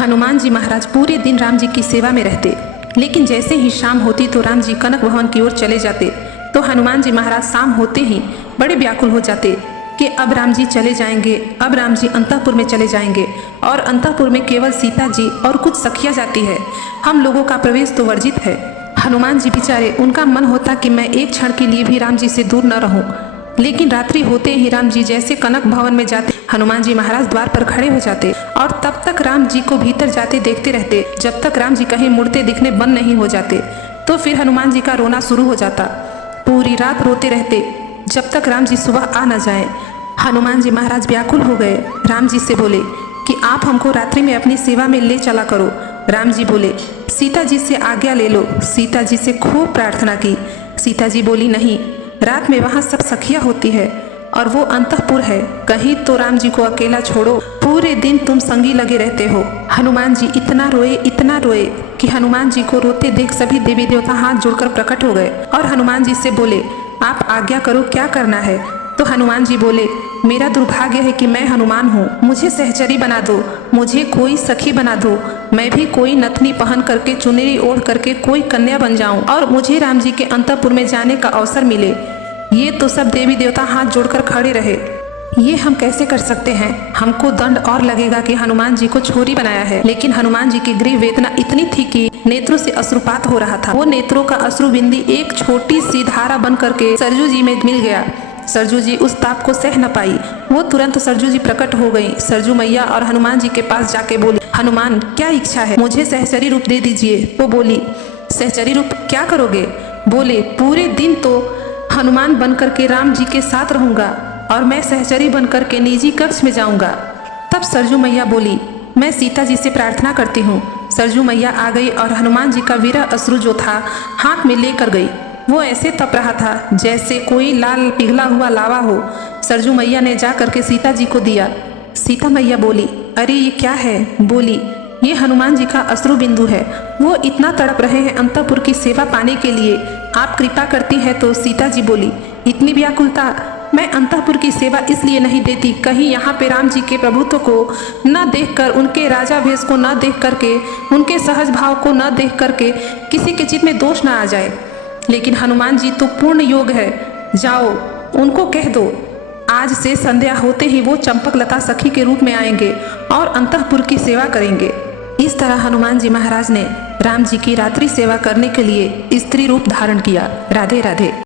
हनुमान जी महाराज पूरे दिन राम जी की सेवा में रहते, लेकिन जैसे ही शाम होती तो राम जी कनक भवन की ओर चले जाते। तो हनुमान जी महाराज शाम होते ही बड़े व्याकुल हो जाते कि अब राम जी चले जाएंगे, अब राम जी अंतःपुर में चले जाएंगे और अंतःपुर में केवल सीता जी और कुछ सखियां जाती है, हम लोगों का प्रवेश तो वर्जित है। हनुमान जी बेचारे, उनका मन होता कि मैं एक क्षण के लिए भी राम जी से दूर न रहूं, लेकिन रात्रि होते ही राम जी जैसे कनक भवन में जाते, हनुमान जी महाराज द्वार पर खड़े हो जाते और तब तक राम जी को भीतर जाते देखते रहते जब तक राम जी कहीं मुड़ते दिखने बंद नहीं हो जाते। तो फिर हनुमान जी का रोना शुरू हो जाता, पूरी रात रोते रहते जब तक राम जी सुबह आ न जाए। हनुमान जी महाराज व्याकुल हो गए, राम जी से बोले कि आप हमको रात्रि में अपनी सेवा में ले चला करो। राम जी बोले सीता जी से आज्ञा ले लो। सीता जी से खूब प्रार्थना की। सीता जी बोली नहीं, रात में वहाँ सब सखियाँ होती है और वो अंतःपुर है, कहीं तो राम जी को अकेला छोड़ो, पूरे दिन तुम संगी लगे रहते हो। हनुमान जी इतना रोए कि हनुमान जी को रोते देख सभी देवी देवता हाथ जोड़कर प्रकट हो गए और हनुमान जी से बोले आप आज्ञा करो, क्या करना है। तो हनुमान जी बोले मेरा दुर्भाग्य है कि मैं हनुमान हूँ, मुझे सहचरी बना दो, मुझे कोई सखी बना दो, मैं भी कोई नथनी पहन करके चुनरी ओढ़ करके कोई कन्या बन जाऊं और मुझे राम जी के अंतःपुर में जाने का अवसर मिले। ये तो सब देवी देवता हाथ जोड़कर खड़े रहे। ये हम कैसे कर सकते हैं, हमको दंड और लगेगा कि हनुमान जी को छोरी बनाया है। लेकिन हनुमान जी की गृह वेदना इतनी थी कि नेत्रों से अश्रुपात हो रहा था। वो नेत्रों का अश्रु बिंदी एक छोटी सी धारा बन करके सरजू जी में मिल गया। सरजू जी उस ताप को सह न पाई, वो तुरंत सरजू जी प्रकट हो गई। सरजू मैया और हनुमान जी के पास जाके बोली हनुमान क्या इच्छा है, मुझे सहचरी रूप दे दीजिए। वो बोली सहचरी रूप क्या करोगे। बोले पूरे दिन तो हनुमान बन करके राम जी के साथ रहूंगा और मैं सहचरी बन करके निजी कक्ष में जाऊंगा। तब सरजू मैया बोली मैं सीता जी से प्रार्थना करती हूँ। सरजू मैया आ गई और हनुमान जी का वीरा अश्रु जो था हाथ में लेकर गई। वो ऐसे तप रहा था जैसे कोई लाल पिघला हुआ लावा हो। सरजू मैया ने जा करके सीता जी को दिया। सीता मैया बोली अरे ये क्या है। बोली ये हनुमान जी का अश्रु बिंदु है, वो इतना तड़प रहे हैं अंतःपुर की सेवा पाने के लिए, आप कृपा करती है तो। सीता जी बोली इतनी व्याकुलता, मैं अंतःपुर की सेवा इसलिए नहीं देती कहीं यहाँ पे राम जी के प्रभुत्व को न देखकर, उनके राजा भेष को न देख करके, उनके सहज भाव को न देख करके किसी के चित्त में दोष न आ जाए। लेकिन हनुमान जी तो पूर्ण योग है, जाओ उनको कह दो आज से संध्या होते ही वो चंपक लता सखी के रूप में आएंगे और अंतःपुर की सेवा करेंगे। इस तरह हनुमान जी महाराज ने राम जी की रात्रि सेवा करने के लिए स्त्री रूप धारण किया। राधे राधे।